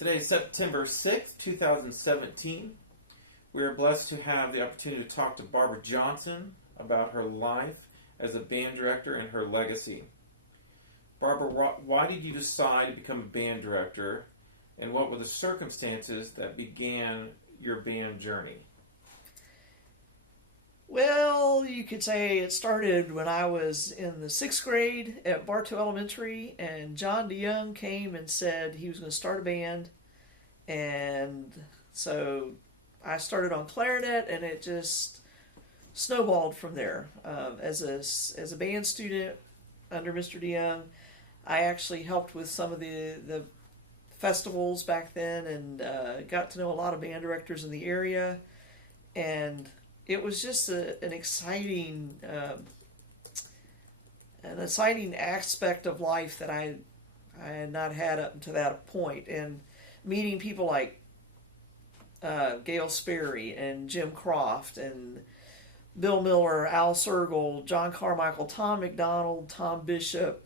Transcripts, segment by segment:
Today is September 6th, 2017. We are blessed to have the opportunity to talk to Barbara Johnson about her life as a band director and her legacy. Barbara, why did you decide to become a band director, and what were the circumstances that began your band journey? Well, you could say it started when I was in the 6th grade at Bartow Elementary, and Jon Eckman came and said he was going to start a band, and so I started on clarinet, and it just snowballed from there. As a band student under Mr. DeYoung, I actually helped with some of the festivals back then, and got to know a lot of band directors in the area, and it was just an exciting aspect of life that I had not had up until that point. And meeting people like Gail Sperry and Jim Croft and Bill Miller, Al Sergel, John Carmichael, Tom McDonald, Tom Bishop,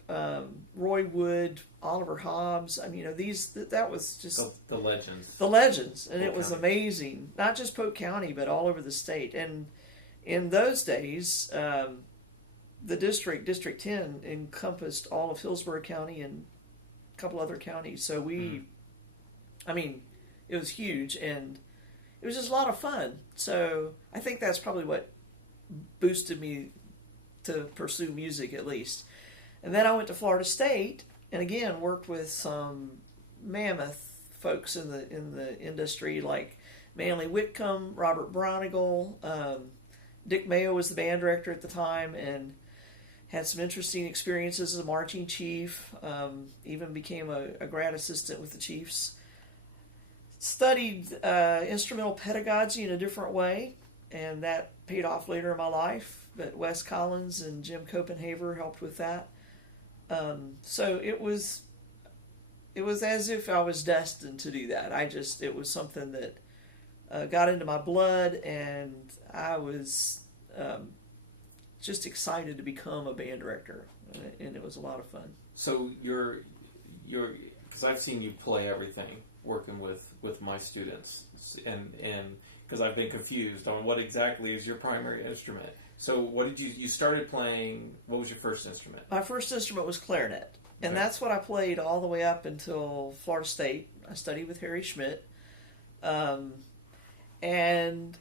Roy Wood, Oliver Hobbs. I mean, that was just the legends. The legends, and Polk it was County. amazing. Not just Polk County, but all over the state. And in those days, the District 10, encompassed all of Hillsborough County and a couple other counties. So it was huge, and it was just a lot of fun. So I think that's probably what boosted me to pursue music, at least. And then I went to Florida State, and again worked with some mammoth folks in the industry like Manley Whitcomb, Robert Bronigal, Dick Mayo was the band director at the time, and had some interesting experiences as a marching chief. Even became a grad assistant with the Chiefs. Studied instrumental pedagogy in a different way, and that paid off later in my life. But Wes Collins and Jim Copenhaver helped with that. So it was as if I was destined to do that. It was something that got into my blood, and I was just excited to become a band director, and it was a lot of fun. So you're because I've seen you play everything, working with my students, and because I've been confused on what exactly is your primary instrument. So what did you started playing? What was your first instrument? My first instrument was clarinet, and Okay. that's what I played all the way up until Florida State. I studied with Harry Schmidt, and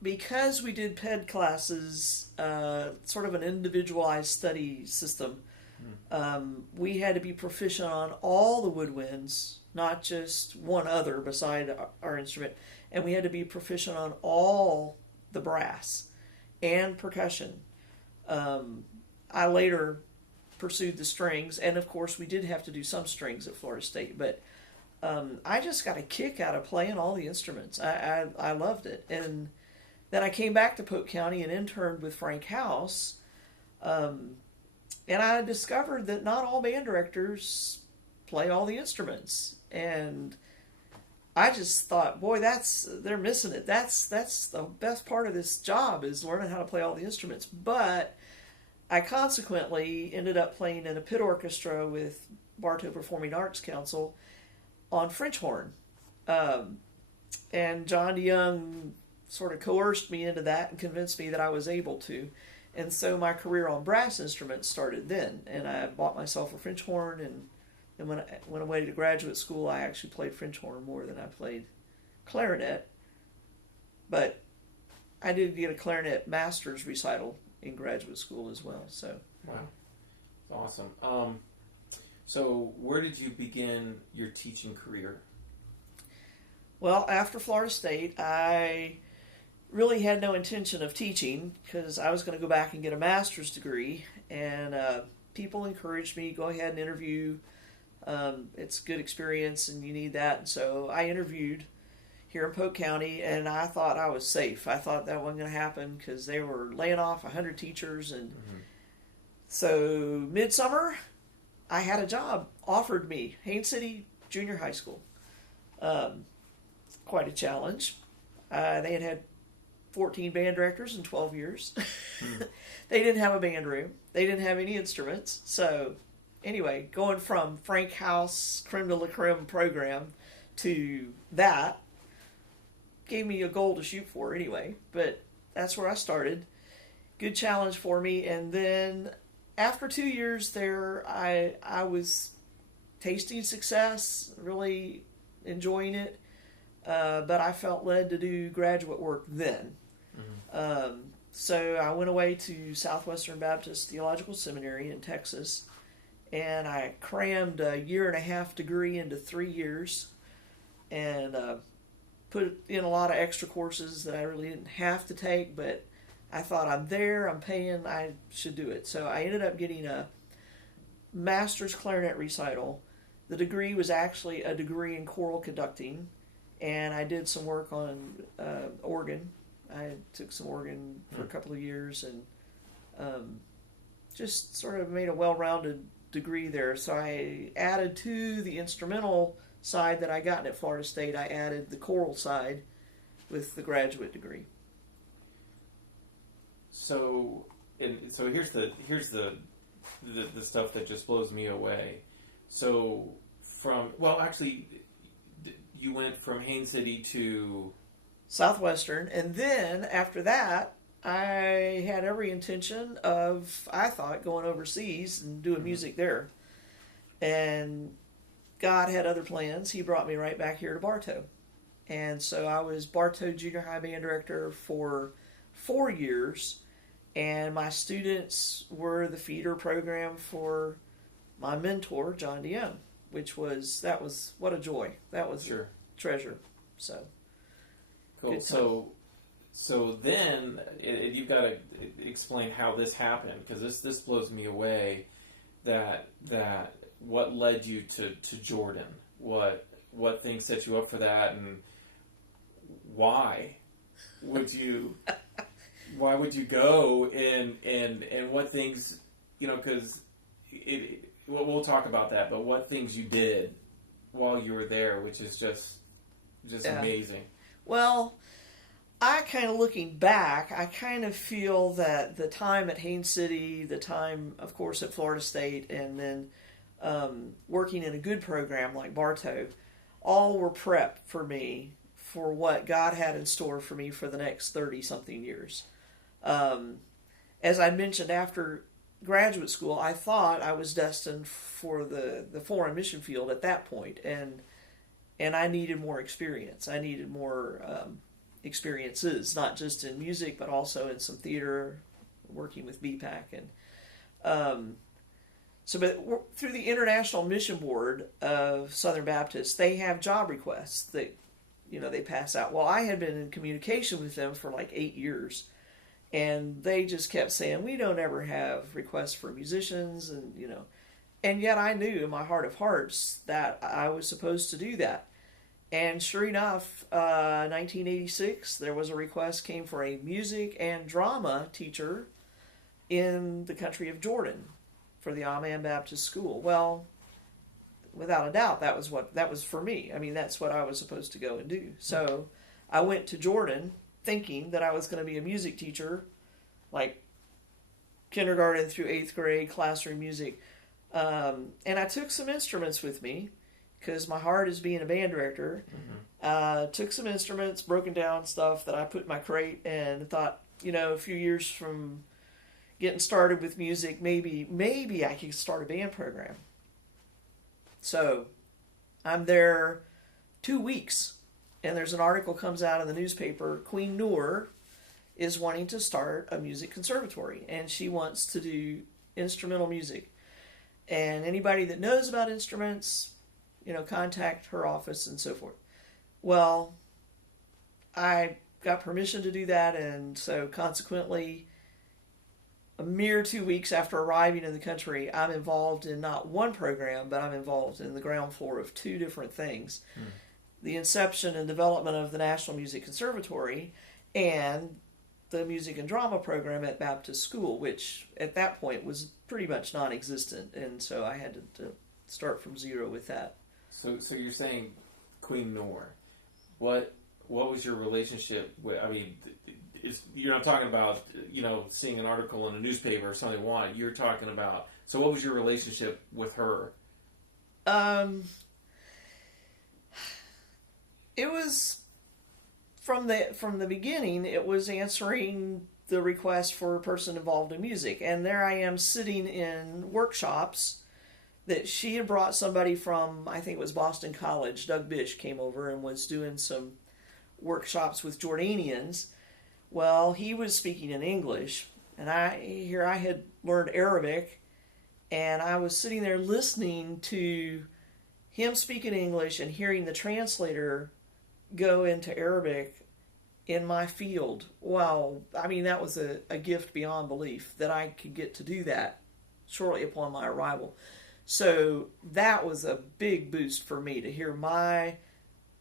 because we did PED classes, sort of an individualized study system, we had to be proficient on all the woodwinds, not just one other beside our instrument, and we had to be proficient on all the brass and percussion. I later pursued the strings, and of course we did have to do some strings at Florida State, but I just got a kick out of playing all the instruments. I loved it. And then I came back to Polk County and interned with Frank House, and I discovered that not all band directors play all the instruments. And I just thought, boy, they're missing it. That's the best part of this job, is learning how to play all the instruments. But I consequently ended up playing in a pit orchestra with Bartow Performing Arts Council on French horn. And Jon DeYoung sort of coerced me into that and convinced me that I was able to. And so my career on brass instruments started then. And I bought myself a French horn, and when I went away to graduate school, I actually played French horn more than I played clarinet. But I did get a clarinet master's recital in graduate school as well. So Wow, that's awesome. So where did you begin your teaching career? Well, after Florida State, I really had no intention of teaching because I was going to go back and get a master's degree, and people encouraged me, go ahead and interview. It's a good experience and you need that. And so I interviewed here in Polk County, and I thought I was safe. I thought that wasn't going to happen because they were laying off 100 teachers. And so midsummer, I had a job offered me, Haines City Junior High School. Quite a challenge. They had 14 band directors in 12 years. They didn't have a band room. They didn't have any instruments. So anyway, going from Frank House creme de la creme program to that. Gave me a goal to shoot for anyway, but that's where I started. Good challenge for me. And then after 2 years there, I was tasting success, really enjoying it, but I felt led to do graduate work then. So I went away to Southwestern Baptist Theological Seminary in Texas, and I crammed a 1.5 year degree into 3 years, and put in a lot of extra courses that I really didn't have to take, but I thought, I'm there, I'm paying, I should do it. So I ended up getting a master's clarinet recital. The degree was actually a degree in choral conducting, and I did some work on organ. I took some organ for a couple of years, and just sort of made a well-rounded degree there. So I added to the instrumental side that I got at Florida State, I added the choral side with the graduate degree. So here's the stuff that just blows me away. So you went from Haines City to Southwestern, and then after that, I had every intention of, I thought, going overseas and doing music there. And God had other plans. He brought me right back here to Bartow. And so I was Bartow Junior High Band Director for 4 years, and my students were the feeder program for my mentor, John DM, that was what a joy. That was a treasure. So cool. So then you've got to explain how this happened, because this blows me away. That what led you to Jordan? What things set you up for that, and why would you go, and what things, because we'll talk about that, but what things you did while you were there, which is just amazing. Well, I kind of, looking back, I kind of feel that the time at Haines City, the time, of course, at Florida State, and then working in a good program like Bartow, all were prep for me for what God had in store for me for the next 30-something years. As I mentioned, after graduate school, I thought I was destined for the foreign mission field at that point, and I needed more experience. I needed more experiences, not just in music, but also in some theater, working with BPAC. And but through the International Mission Board of Southern Baptist, they have job requests that they pass out. Well, I had been in communication with them for like 8 years, and they just kept saying, we don't ever have requests for musicians, and yet I knew in my heart of hearts that I was supposed to do that. And sure enough, 1986, there was a request came for a music and drama teacher in the country of Jordan for the Amman Baptist School. Well, without a doubt, that was for me. I mean, that's what I was supposed to go and do. So I went to Jordan thinking that I was going to be a music teacher, like kindergarten through 8th grade, classroom music. And I took some instruments with me, because my heart is being a band director. Took some instruments, broken down stuff that I put in my crate, and thought, a few years from getting started with music, maybe I could start a band program. So I'm there 2 weeks, and there's an article comes out in the newspaper, Queen Noor is wanting to start a music conservatory, and she wants to do instrumental music. And anybody that knows about instruments, contact her office and so forth. Well, I got permission to do that, and so consequently, a mere 2 weeks after arriving in the country, I'm involved in not one program, but I'm involved in the ground floor of 2 different things. The inception and development of the National Music Conservatory and the music and drama program at Baptist School, which at that point was pretty much non-existent, and so I had to start from zero with that. So you're saying Queen Noor. What was your relationship with? I mean, you're not talking about seeing an article in a newspaper or something. You're talking about. So what was your relationship with her? It was from the beginning. It was answering the request for a person involved in music, and there I am sitting in workshops that she had brought somebody from, I think it was Boston College. Doug Bish came over and was doing some workshops with Jordanians. Well, he was speaking in English, and I had learned Arabic, and I was sitting there listening to him speak in English and hearing the translator go into Arabic in my field. Wow, I mean, that was a gift beyond belief that I could get to do that shortly upon my arrival. So that was a big boost for me to hear my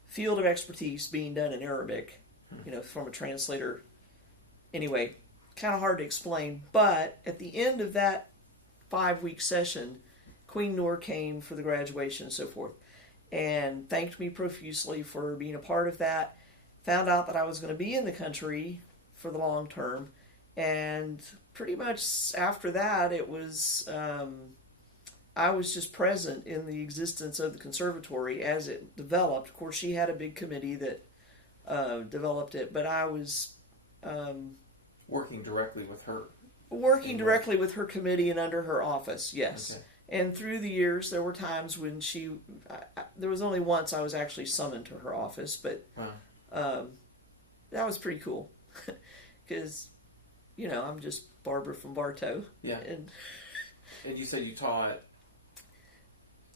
field of expertise being done in Arabic, from a translator. Anyway, kind of hard to explain, but at the end of that 5-week session, Queen Noor came for the graduation and so forth, and thanked me profusely for being a part of that. Found out that I was going to be in the country for the long term, and pretty much after that, it was I was just present in the existence of the conservatory as it developed. Of course, she had a big committee that developed it, but I was working directly with her. Working directly with her committee and under her office, yes. Okay. And through the years, there were times when there was only once I was actually summoned to her office, but that was pretty cool. Because, I'm just Barbara from Bartow. Yeah. And you said you taught...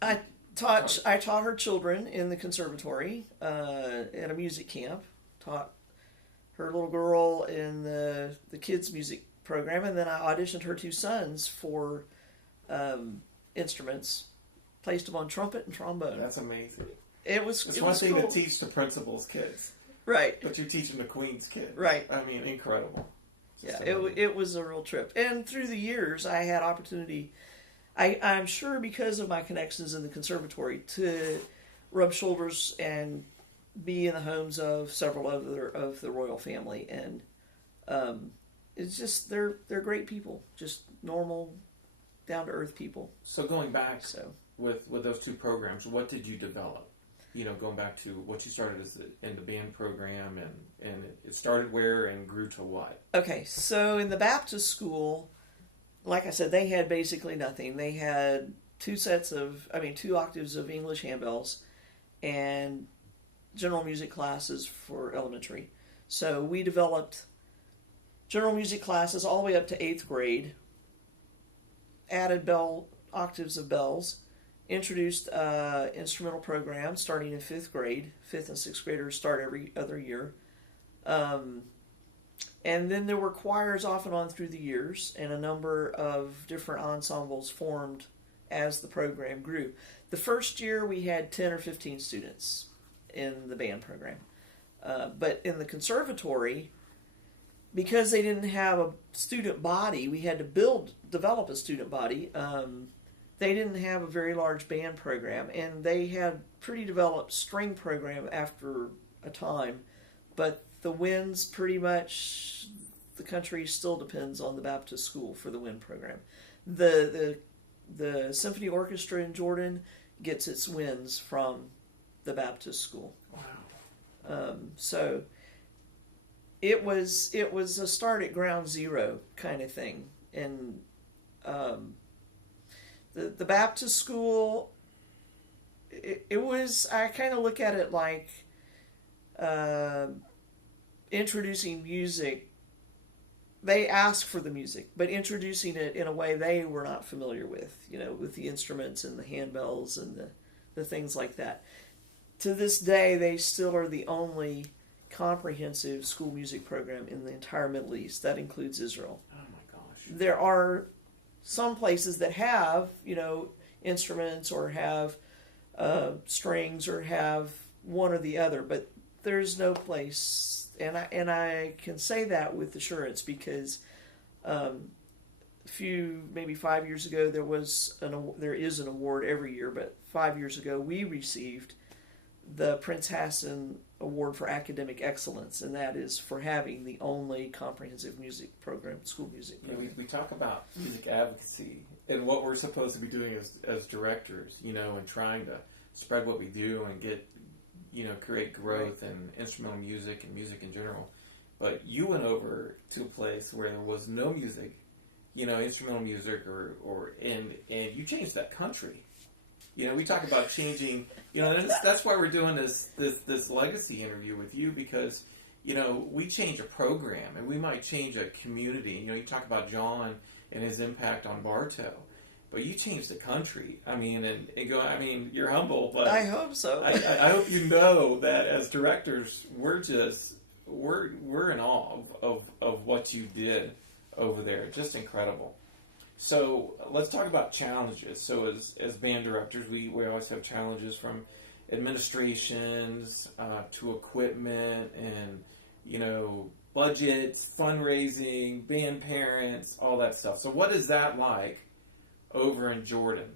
I taught her children in the conservatory at a music camp. Taught her little girl in the kids' music program, and then I auditioned her 2 sons for instruments. Placed them on trumpet and trombone. That's amazing. It's one thing cool to teach the principal's kids, right? But you're teaching the Queen's kids, right? I mean, incredible. Yeah, it was a real trip, and through the years, I had opportunity. I'm sure because of my connections in the conservatory to rub shoulders and be in the homes of several of the royal family, and it's just they're great people, just normal, down to earth people. So going back, with those 2 programs, what did you develop? Going back to what you started in the band program, and it started where and grew to what? Okay, so in the Baptist school, like I said, they had basically nothing. They had 2 octaves of English handbells and general music classes for elementary. So we developed general music classes all the way up to 8th grade, added octaves of bells, introduced instrumental programs starting in 5th grade. 5th and 6th graders start every other year. And then there were choirs off and on through the years, and a number of different ensembles formed as the program grew. The first year we had 10 or 15 students in the band program. But in the conservatory, because they didn't have a student body, we had to develop a student body. They didn't have a very large band program, and they had pretty developed string program after a time, but the winds pretty much, the country still depends on the Baptist school for the wind program. The symphony orchestra in Jordan gets its winds from the Baptist school. Wow. So it was a start at ground zero kind of thing, and the Baptist school, it was, I kind of look at it like introducing music. They asked for the music, but introducing it in a way they were not familiar with, with the instruments and the handbells and the things like that. To this day, they still are the only comprehensive school music program in the entire Middle East. That includes Israel. Oh my gosh. There are some places that have, instruments or have strings or have one or the other, but there's no place, and I can say that with assurance because maybe 5 years ago, there is an award every year, but 5 years ago we received the Prince Hassan Award for Academic Excellence, and that is for having the only comprehensive music program, school music program. Yeah, we talk about music advocacy and what we're supposed to be doing as directors, and trying to spread what we do and get, create growth in instrumental music and music in general. But you went over to a place where there was no music, instrumental music, and you changed that country. We talk about changing. That's why we're doing this legacy interview with you, because we change a program and we might change a community. You talk about Jon and his impact on Bartow, but you changed the country. You're humble, but I hope so. I hope you know that as directors, we're in awe of what you did over there. Just incredible. So let's talk about challenges. So as band directors, we always have challenges, from administrations to equipment and budgets, fundraising, band parents, all that stuff. So what is that like over in Jordan?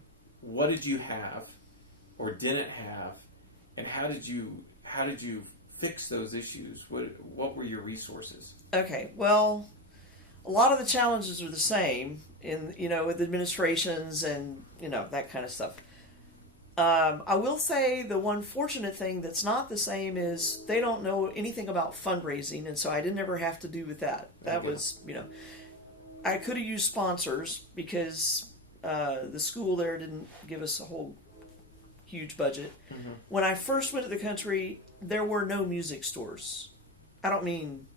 What did you have or didn't have, and how did you fix those issues? What were your resources? Okay, well, a lot of the challenges are the same with administrations and that kind of stuff. I will say the one fortunate thing that's not the same is they don't know anything about fundraising, and so I didn't ever have to do with that. That was, I could have used sponsors because the school there didn't give us a whole huge budget. Mm-hmm. When I first went to the country, there were no music stores. I don't mean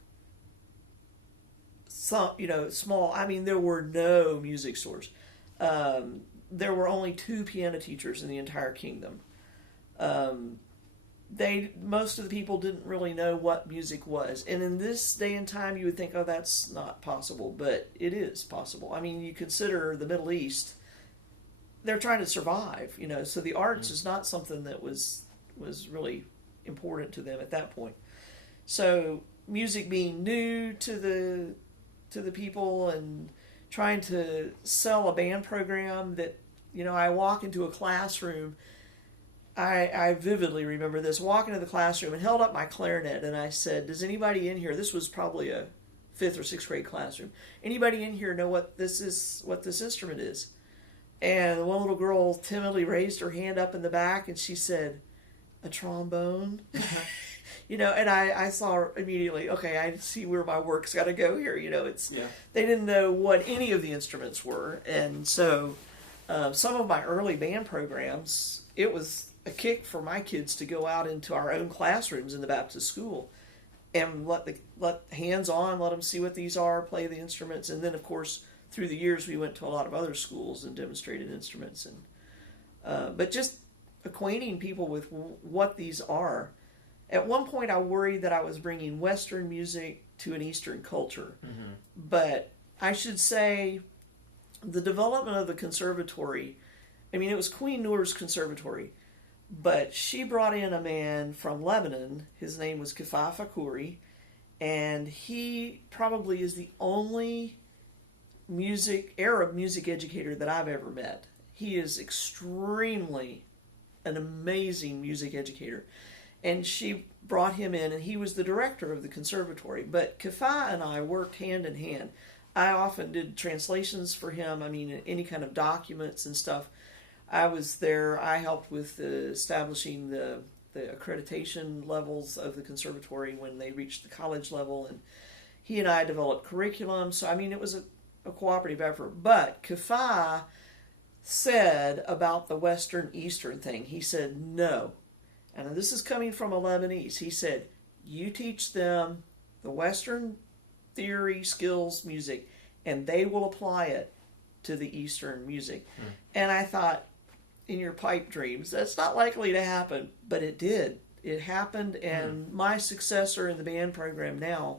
some, small. I mean, there were no music stores. There were only 2 piano teachers in the entire kingdom. Most of the people didn't really know what music was. And in this day and time, you would think, oh, that's not possible. But it is possible. I mean, you consider the Middle East, they're trying to survive, so the arts is not something that was really important to them at that point. So music being new to the people, and trying to sell a band program that, I walk into a classroom. I vividly remember this, walking into the classroom and held up my clarinet, and I said, does anybody in here, this was probably a 5th or 6th grade classroom, anybody in here know what this instrument is? And one little girl timidly raised her hand up in the back, and she said, a trombone. And I saw immediately, okay, I see where my work's got to go here. They didn't know what any of the instruments were. And so some of my early band programs, it was a kick for my kids to go out into our own classrooms in the Baptist school and let hands-on, let them see what these are, play the instruments. And then, of course, through the years, we went to a lot of other schools and demonstrated instruments. But just acquainting people with what these are. At one point, I worried that I was bringing Western music to an Eastern culture. Mm-hmm. But I should say the development of the conservatory, it was Queen Noor's conservatory, but she brought in a man from Lebanon. His name was Kifaa Fakouri, and he probably is the only Arab music educator that I've ever met. He is extremely an amazing music educator. And she brought him in, and he was the director of the conservatory. But Kifaa and I worked hand in hand. I often did translations for him, any kind of documents and stuff. I was there. I helped with establishing the accreditation levels of the conservatory when they reached the college level. And he and I developed curriculum. So, it was a cooperative effort. But Kifaa said about the Western-Eastern thing, he said, no. And this is coming from a Lebanese. He said, you teach them the Western theory, skills, music, and they will apply it to the Eastern music. Mm. And I thought, in your pipe dreams, that's not likely to happen. But it did. It happened, and my successor in the band program now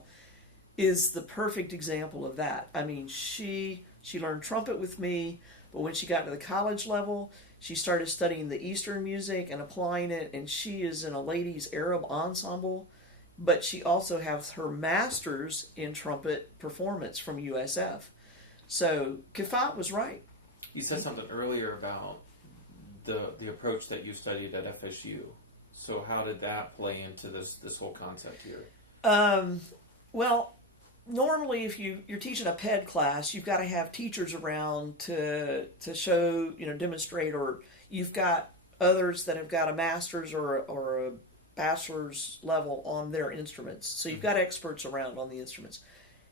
is the perfect example of that. She learned trumpet with me, but when she got to the college level, she started studying the Eastern music and applying it, and she is in a ladies' Arab ensemble, but she also has her master's in trumpet performance from USF. So Kifaa was right. You said something earlier about the approach that you studied at FSU. So how did that play into this whole concept here? Well, normally if you're teaching a PED class, you've got to have teachers around to show, demonstrate, or you've got others that have got a master's or bachelor's level on their instruments. So you've got experts around on the instruments.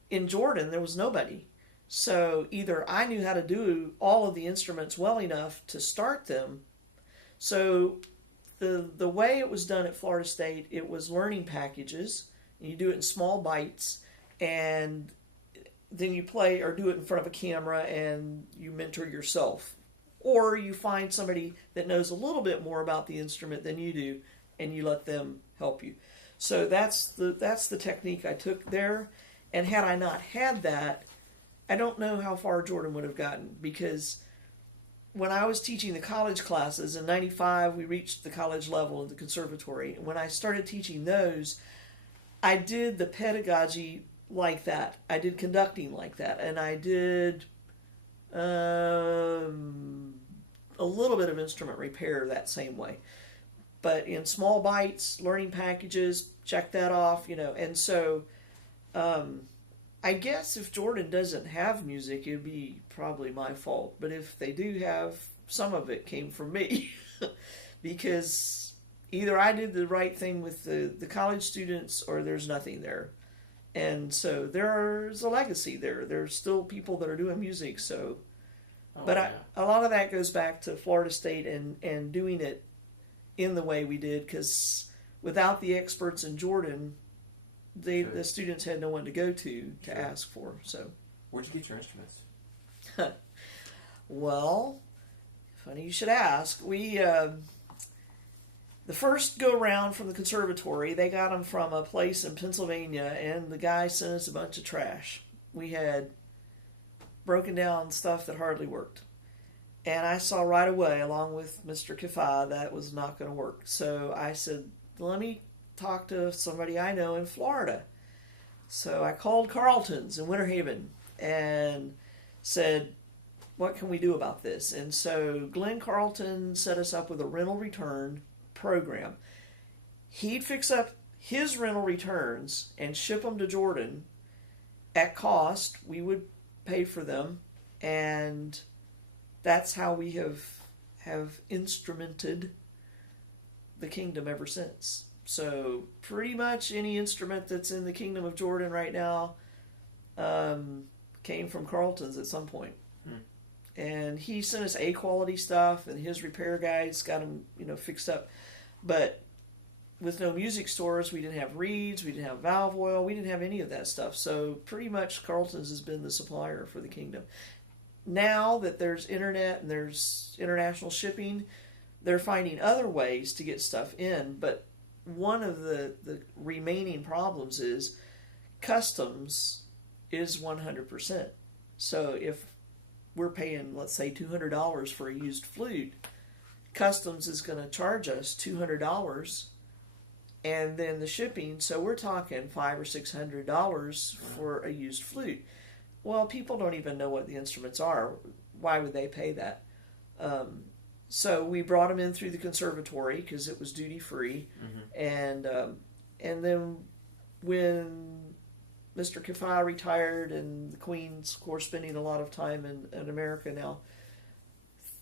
In Jordan, there was nobody. So either I knew how to do all of the instruments well enough to start them. So the way it was done at Florida State, it was learning packages. You do it in small bites, and then you play or do it in front of a camera and you mentor yourself. Or you find somebody that knows a little bit more about the instrument than you do, and you let them help you. So that's the technique I took there. And had I not had that, I don't know how far Jordan would have gotten, because when I was teaching the college classes in 95, we reached the college level in the conservatory. And when I started teaching those, I did the pedagogy like that. I did conducting like that. And I did a little bit of instrument repair that same way. But in small bites, learning packages, check that off, And so I guess if Jordan doesn't have music, it would be probably my fault. But if they do have, some of it came from me. Because either I did the right thing with the college students, or there's nothing there. And so there's a legacy there. There's still people that are doing music. So, a lot of that goes back to Florida State and doing it in the way we did. Because without the experts in Jordan, the students had no one to go to ask for. So, where'd you get your instruments? Well, funny you should ask. We the first go round from the conservatory, they got them from a place in Pennsylvania, and the guy sent us a bunch of trash. We had broken down stuff that hardly worked, and I saw right away, along with Mr. Kifa, that was not going to work. So I said, let me talk to somebody I know in Florida. So I called Carlton's in Winter Haven and said, what can we do about this? And so Glenn Carlton set us up with a rental return program. He'd fix up his rental returns and ship them to Jordan at cost. We would pay for them, and that's how we have instrumented the kingdom ever since. So pretty much any instrument that's in the Kingdom of Jordan right now came from Carlton's at some point. And he sent us A-quality stuff, and his repair guys got them, fixed up. But with no music stores, we didn't have reeds, we didn't have valve oil, we didn't have any of that stuff. So pretty much Carlton's has been the supplier for the kingdom. Now that there's internet and there's international shipping, they're finding other ways to get stuff in, but one of the remaining problems is customs is 100%. So if we're paying, let's say, $200 for a used flute, customs is going to charge us $200, and then the shipping, so we're talking $500 or $600 for a used flute. Well, people don't even know what the instruments are. Why would they pay that? So we brought them in through the conservatory because it was duty free, and then when Mr. Kifa retired and the Queen's, of course, spending a lot of time in America now,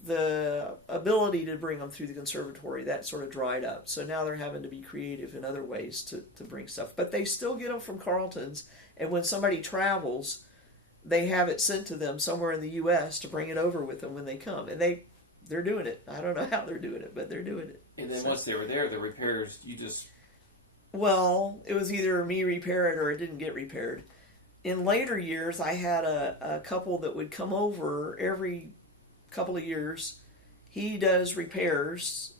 the ability to bring them through the conservatory, that sort of dried up. So now they're having to be creative in other ways to bring stuff. But they still get them from Carlton's, and when somebody travels, they have it sent to them somewhere in the U.S. to bring it over with them when they come. And they're doing it. I don't know how they're doing it, but they're doing it. And then once they were there, the repairs, Well, it was either me repair it or it didn't get repaired. In later years, I had a couple that would come over every couple of years. He does repairs.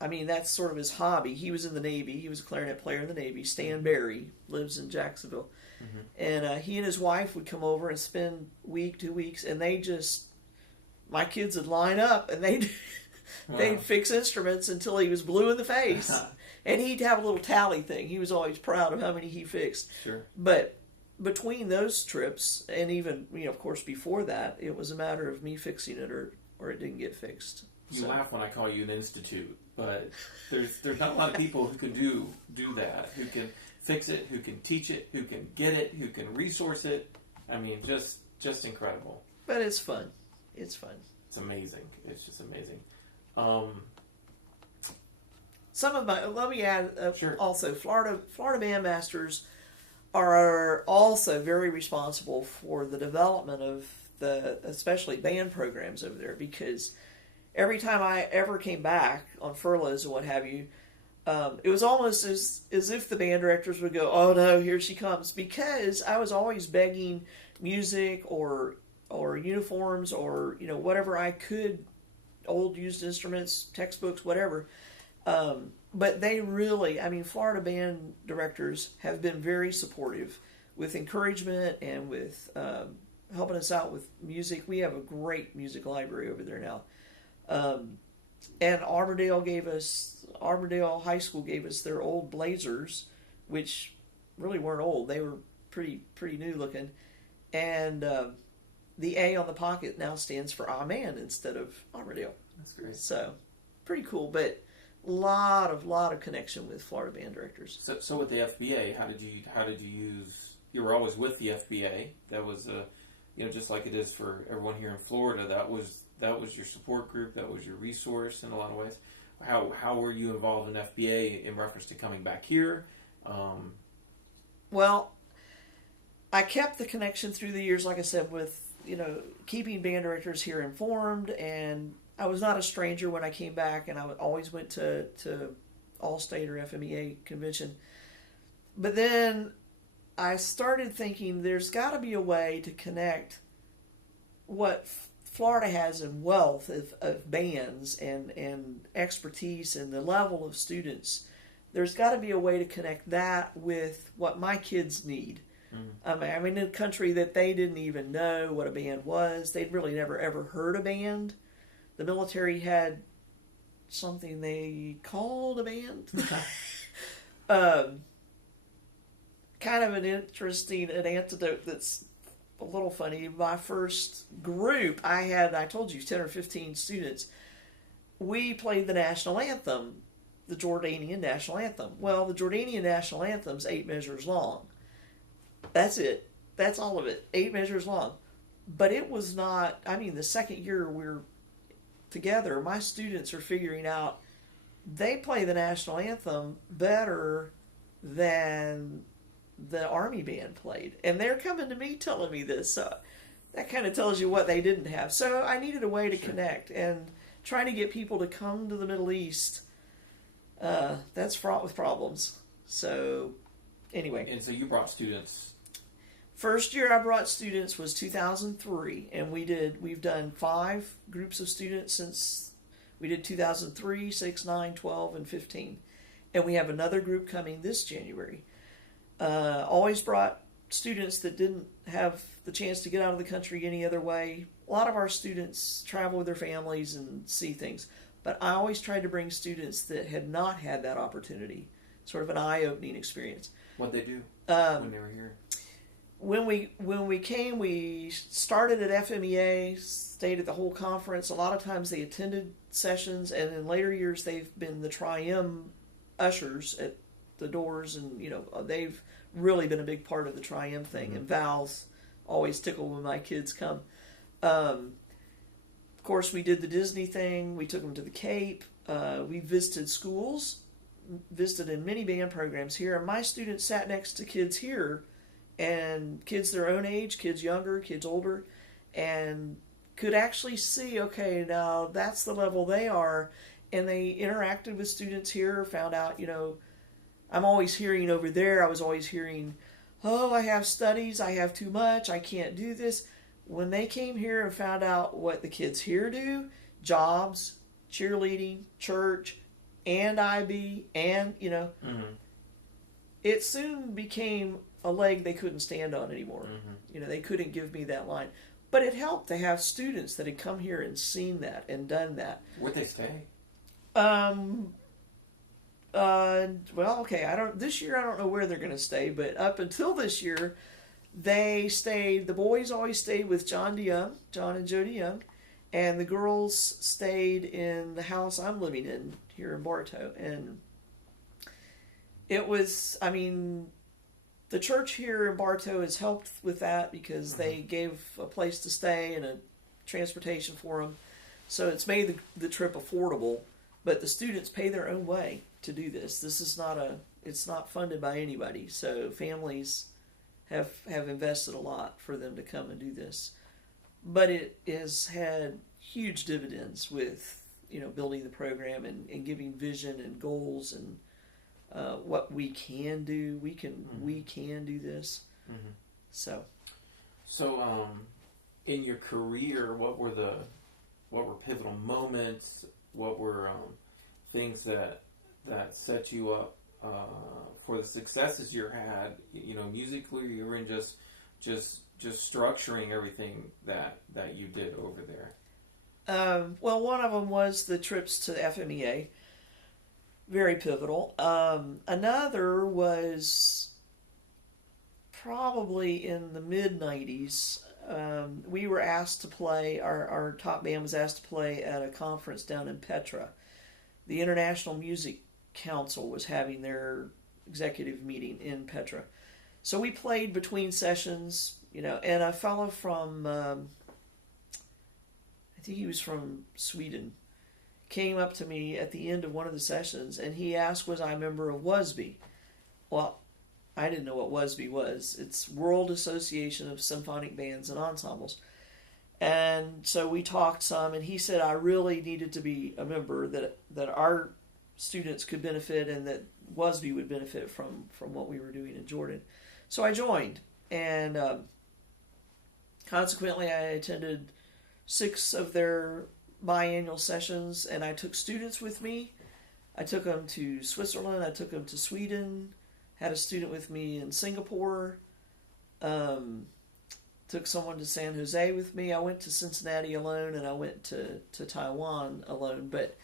I mean, that's sort of his hobby. He was in the Navy. He was a clarinet player in the Navy. Stan Berry lives in Jacksonville. And he and his wife would come over and spend a week, 2 weeks, and my kids would line up and they'd fix instruments until he was blue in the face. And he'd have a little tally thing. He was always proud of how many he fixed. Sure. But between those trips, and even, of course, before that, it was a matter of me fixing it or it didn't get fixed. You laugh when I call you an institute, but there's not a lot of people who can do that, who can fix it, who can teach it, who can get it, who can resource it. I mean, just incredible. But it's fun. It's fun. It's amazing. It's just amazing. some of my, let me add Sure. also, Florida bandmasters are also very responsible for the development of especially band programs over there, because every time I ever came back on furloughs and what have you, it was almost as if the band directors would go, "Oh no, here she comes," because I was always begging music or uniforms or whatever I could, old used instruments, textbooks, whatever. But they really, Florida band directors have been very supportive with encouragement and with helping us out with music. We have a great music library over there now. And Armourdale High School gave us their old Blazers, which really weren't old. They were pretty new looking. And the A on the pocket now stands for Amen instead of Armourdale. That's great. So, pretty cool, but lot of connection with Florida band directors. So with the FBA, how did you use? You were always with the FBA. That was just like it is for everyone here in Florida. That was your support group. That was your resource in a lot of ways. How were you involved in FBA in reference to coming back here? Well, I kept the connection through the years, like I said, with keeping band directors here informed, and I was not a stranger when I came back, and I always went to All-State or FMEA convention. But then I started thinking there's got to be a way to connect what Florida has in wealth of bands and expertise and the level of students. There's got to be a way to connect that with what my kids need. Mm-hmm. I'm in a country that they didn't even know what a band was. They'd really never ever heard a band. The military had something they called a band. Kind of an interesting anecdote that's a little funny. My first group, I told you, 10 or 15 students. We played the national anthem, the Jordanian national anthem. Well, the Jordanian national anthem's 8 measures long. That's it. That's all of it. 8 measures long. But it was not, the second year we're together, my students are figuring out they play the national anthem better than the Army band played. And they're coming to me telling me this. So that kind of tells you what they didn't have. So I needed a way to connect. And trying to get people to come to the Middle East, that's fraught with problems. So anyway. And so you brought students. First year I brought students was 2003, and we've done 5 groups of students since we did 2003, 6, 9, 12, and 15. And we have another group coming this January. Always brought students that didn't have the chance to get out of the country any other way. A lot of our students travel with their families and see things. But I always tried to bring students that had not had that opportunity. Sort of an eye-opening experience. What'd they do when they were here? When we came, we started at FMEA, stayed at the whole conference. A lot of times they attended sessions, and in later years they've been the Tri-M ushers at the doors, and they've really been a big part of the Tri-M thing. Mm-hmm. And Val's always tickled when my kids come. Of course, we did the Disney thing. We took them to the Cape. We visited schools, visited in many band programs here, and my students sat next to kids here, and kids their own age, kids younger, kids older, and could actually see, okay, now that's the level they are. And they interacted with students here, found out, I'm always hearing over there, I was always hearing, oh, I have studies, I have too much, I can't do this. When they came here and found out what the kids here do, jobs, cheerleading, church, and IB, and, mm-hmm. It soon became a leg they couldn't stand on anymore. Mm-hmm. They couldn't give me that line. But it helped to have students that had come here and seen that and done that. Where'd they stay? Well, okay, this year I don't know where they're going to stay, but up until this year, the boys always stayed with John and Jody Young, and the girls stayed in the house I'm living in here in Bartow. And it was, the church here in Bartow has helped with that because mm-hmm. they gave a place to stay and a transportation for them. So it's made the trip affordable. but the students pay their own way to do this. This is not it's not funded by anybody. So families have invested a lot for them to come and do this. But it has had huge dividends with, building the program and giving vision and goals and what we can do. We can do this. Mm-hmm. So, in your career, what were pivotal moments? What were things that set you up for the successes you had? Musically, you were in just structuring everything that you did over there. Well, one of them was the trips to the FMEA. Very pivotal. Another was probably in the mid-90s. We were asked to play, our top band was asked to play at a conference down in Petra. The International Music Council was having their executive meeting in Petra. So we played between sessions, and a fellow from, I think he was from Sweden, came up to me at the end of one of the sessions, and he asked, was I a member of WSB? Well, I didn't know what WSB was. It's World Association of Symphonic Bands and Ensembles. And so we talked some, and he said I really needed to be a member, that our students could benefit and that WSB would benefit from what we were doing in Jordan. So I joined, and consequently I attended 6 of their biannual sessions, and I took students with me. I took them to Switzerland, I took them to Sweden, had a student with me in Singapore, took someone to San Jose with me. I went to Cincinnati alone, and I went to Taiwan alone. But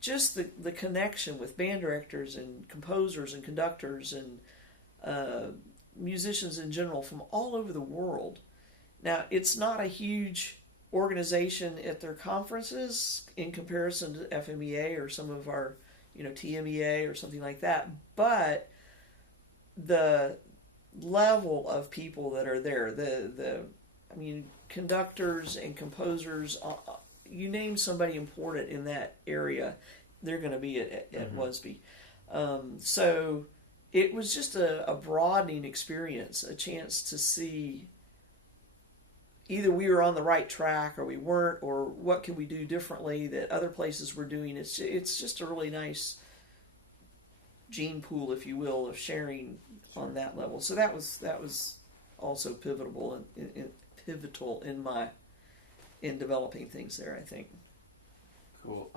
just the connection with band directors and composers and conductors and musicians in general from all over the world. Now, it's not a huge organization at their conferences in comparison to FMEA or some of our, TMEA or something like that, but the level of people that are there, conductors and composers, you name somebody important in that area, they're going to be at WSB. So it was just a broadening experience, a chance to see either we were on the right track or we weren't, or what can we do differently that other places were doing. It's just a really nice gene pool, if you will, of sharing on that level. So that was also pivotal in developing things there, I think. Cool.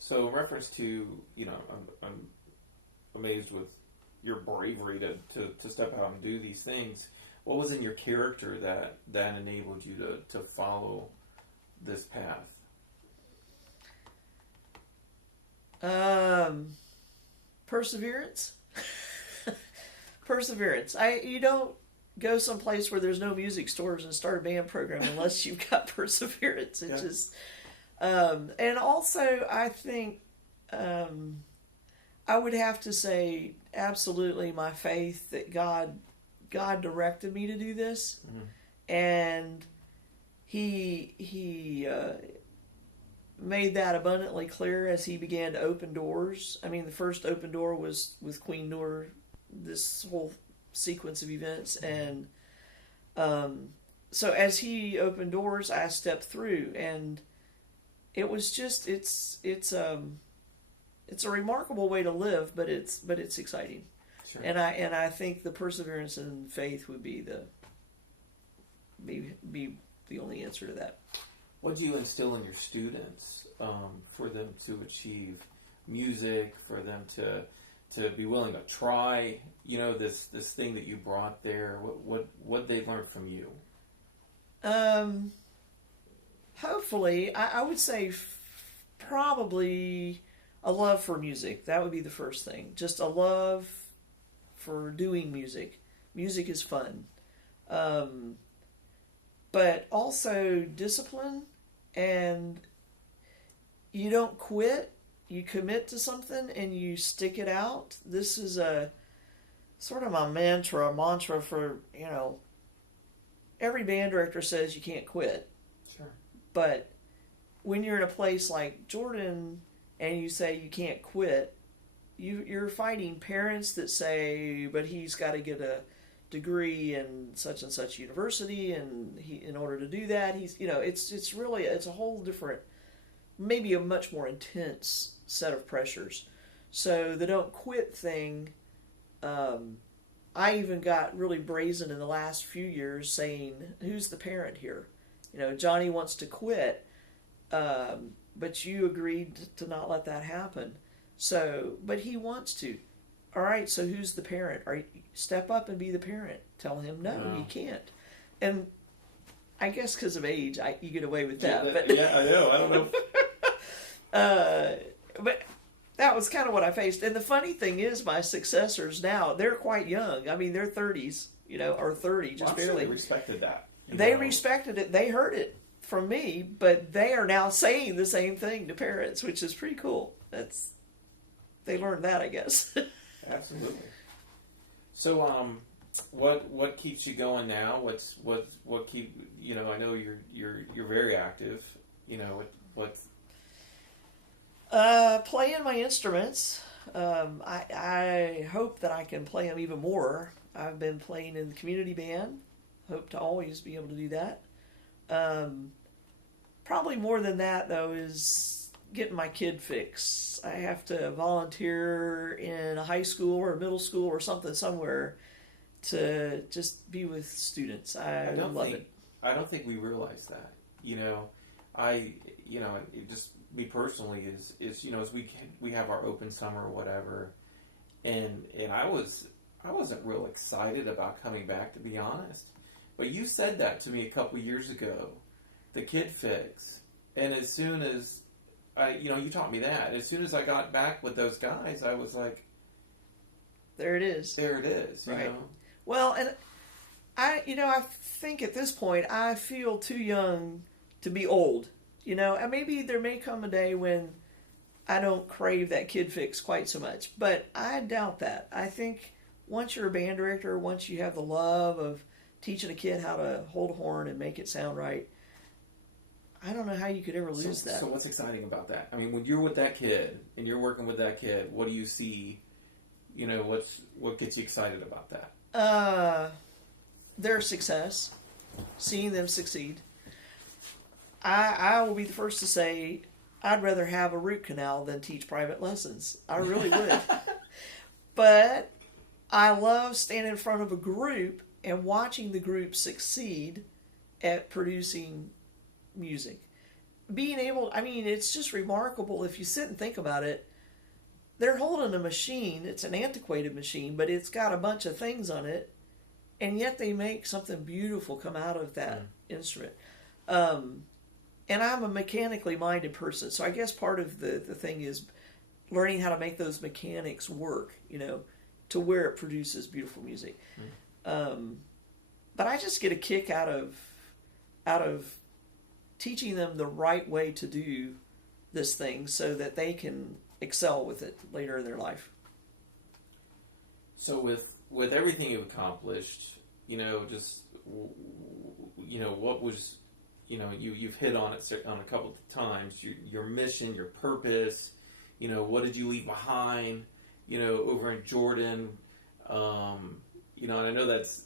So in reference to, I'm amazed with your bravery to step out and do these things. What was in your character that enabled you to follow this path? Perseverance. Perseverance. You don't go someplace where there's no music stores and start a band program unless you've got perseverance. It's just, and also I think, I would have to say absolutely my faith that God directed me to do this, and He made that abundantly clear as He began to open doors. I mean, the first open door was with Queen Noor, this whole sequence of events, and so as He opened doors, I stepped through, and it was just it's a remarkable way to live, but it's exciting. Sure. And I think the perseverance and faith would be the only answer to that. What do you instill in your students for them to achieve music, for them to be willing to try, this thing that you brought there? What they learned from you? Hopefully, I would say probably a love for music. That would be the first thing. Just a love for doing music. Music is fun. But also discipline, and you don't quit. You commit to something and you stick it out. This is a sort of my mantra for, every band director says you can't quit. Sure. But when you're in a place like Jordan and you say you can't quit, you're fighting parents that say, but he's got to get a degree in such and such university, and in order to do that, it's really, it's a whole different, maybe a much more intense set of pressures. So the don't quit thing, I even got really brazen in the last few years saying, who's the parent here? Johnny wants to quit, but you agreed to not let that happen. So, but he wants to. All right, so who's the parent? Step up and be the parent. Tell him, no, you can't. And I guess because of age, you get away with that. Yeah, I know. I don't know. But that was kind of what I faced. And the funny thing is, my successors now, they're quite young. I mean, they're 30s, or 30, just barely. Sure they respected that. They respected it. They heard it from me, but they are now saying the same thing to parents, which is pretty cool. They learned that, I guess. Absolutely. So, what keeps you going now? What keep I know you're very active. What's playing my instruments. I hope that I can play them even more. I've been playing in the community band. Hope to always be able to do that. Probably more than that, though, is getting my kid fix. I have to volunteer in a high school or a middle school or something somewhere to just be with students. I love it. I don't think we realize that. It just me personally is as we have our open summer or whatever, and I wasn't real excited about coming back, to be honest. But you said that to me a couple years ago, the kid fix, and as soon as you taught me that. As soon as I got back with those guys, I was like, there it is. There it is. Right. Well, and I think at this point, I feel too young to be old. And maybe there may come a day when I don't crave that kid fix quite so much, but I doubt that. I think once you're a band director, once you have the love of teaching a kid how to hold a horn and make it sound right, I don't know how you could ever lose that. So what's exciting about that? I mean, when you're with that kid and you're working with that kid, what do you see? What gets you excited about that? Their success, seeing them succeed. I will be the first to say I'd rather have a root canal than teach private lessons. I really would. But I love standing in front of a group and watching the group succeed at producing music. Being able, it's just remarkable if you sit and think about it. They're holding a machine, it's an antiquated machine, but it's got a bunch of things on it, and yet they make something beautiful come out of that instrument. And I'm a mechanically minded person, so I guess part of the thing is learning how to make those mechanics work, to where it produces beautiful music. But I just get a kick out of teaching them the right way to do this thing so that they can excel with it later in their life. So with everything you've accomplished, what was, you've hit on it on a couple of times, your mission, your purpose, what did you leave behind, over in Jordan, and I know that's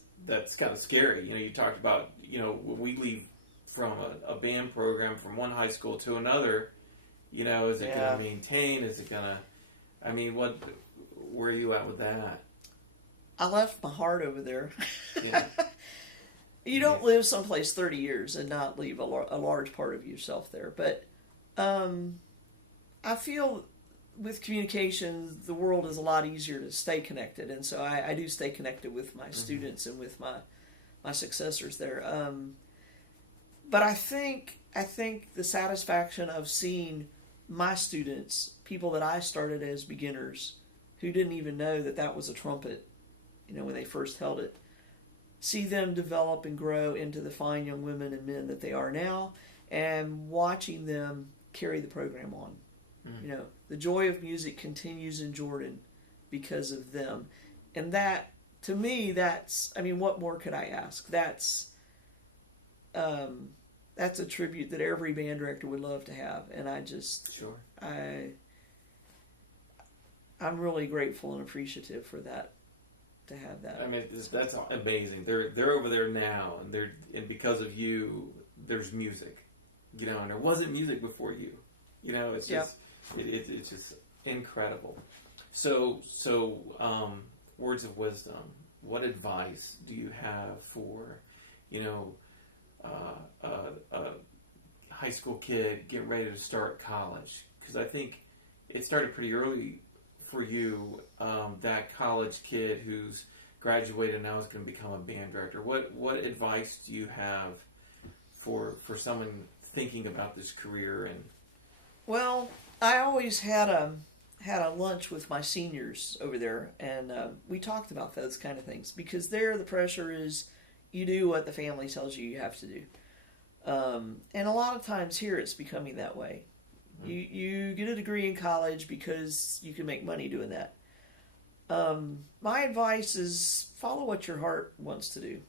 kind of scary. You talked about, when we leave from a band program from one high school to another, is it going to maintain? Is it going to, where are you at with that? I left my heart over there. Yeah. You don't live someplace 30 years and not leave a large part of yourself there. But I feel with communication, the world is a lot easier to stay connected. And so I do stay connected with my students and with my successors there. But I think the satisfaction of seeing my students, people that I started as beginners, who didn't even know that was a trumpet, when they first held it, see them develop and grow into the fine young women and men that they are now, and watching them carry the program on. The joy of music continues in Jordan because of them. And that, to me, what more could I ask? That's a tribute that every band director would love to have. And I just, sure. I'm really grateful and appreciative for that, to have that. I mean, that's amazing. They're over there now, and because of you, there's music, and there wasn't music before you. It's just it's just incredible. So words of wisdom. What advice do you have for a high school kid getting ready to start college? Because I think it started pretty early for you, that college kid who's graduated and now is going to become a band director. What advice do you have for someone thinking about this career? And well, I always had a lunch with my seniors over there, and we talked about those kind of things, because there the pressure is you do what the family tells you have to do, and a lot of times here it's becoming that way. You get a degree in college because you can make money doing that. My advice is follow what your heart wants to do.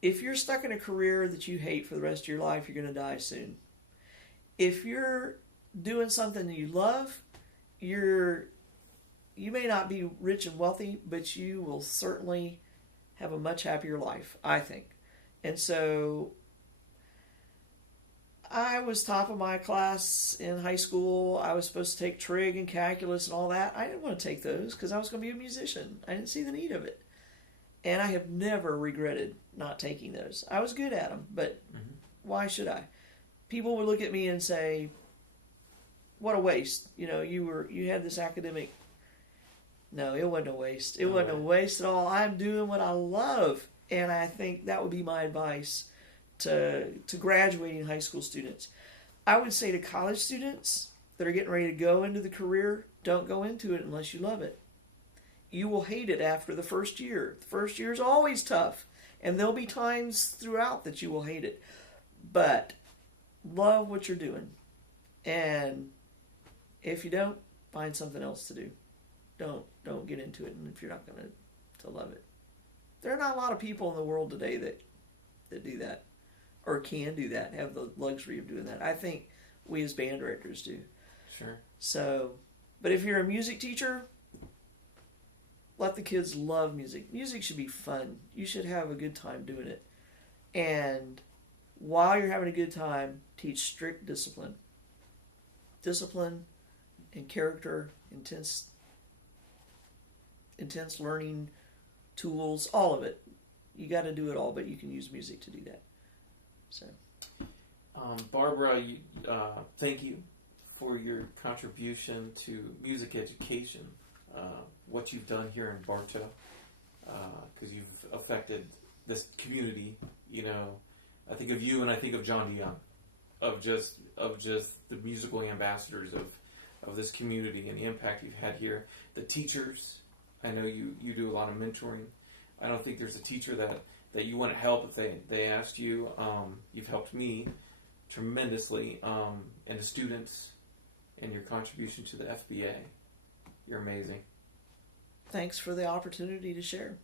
If you're stuck in a career that you hate for the rest of your life, you're going to die soon. If you're doing something that you love, you may not be rich and wealthy, but you will certainly have a much happier life, I think. And so I was top of my class in high school. I was supposed to take trig and calculus and all that. I didn't want to take those because I was going to be a musician. I didn't see the need of it. And I have never regretted not taking those. I was good at them, but why should I? People would look at me and say, what a waste. You had this academic. No, it wasn't a waste. It wasn't a waste at all. I'm doing what I love. And I think that would be my advice to graduating high school students. I would say to college students that are getting ready to go into the career, don't go into it unless you love it. You will hate it after the first year. The first year is always tough, and there'll be times throughout that you will hate it. But love what you're doing. And if you don't, find something else to do. Don't get into it if you're not going to love it. There are not a lot of people in the world today that do that, or can do that, have the luxury of doing that. I think we as band directors do. Sure. So, but if you're a music teacher, let the kids love music. Music should be fun. You should have a good time doing it. And while you're having a good time, teach strict discipline. Discipline and character, intense learning tools, all of it. You got to do it all, but you can use music to do that. So, Barbara, thank you for your contribution to music education. What you've done here in Bartow, because you've affected this community. I think of you and I think of John Young, of just the musical ambassadors of this community and the impact you've had here. The teachers, I know you do a lot of mentoring. I don't think there's a teacher that you want to help if they asked you. You've helped me tremendously, and the students, and your contribution to the FBA. You're amazing. Thanks for the opportunity to share.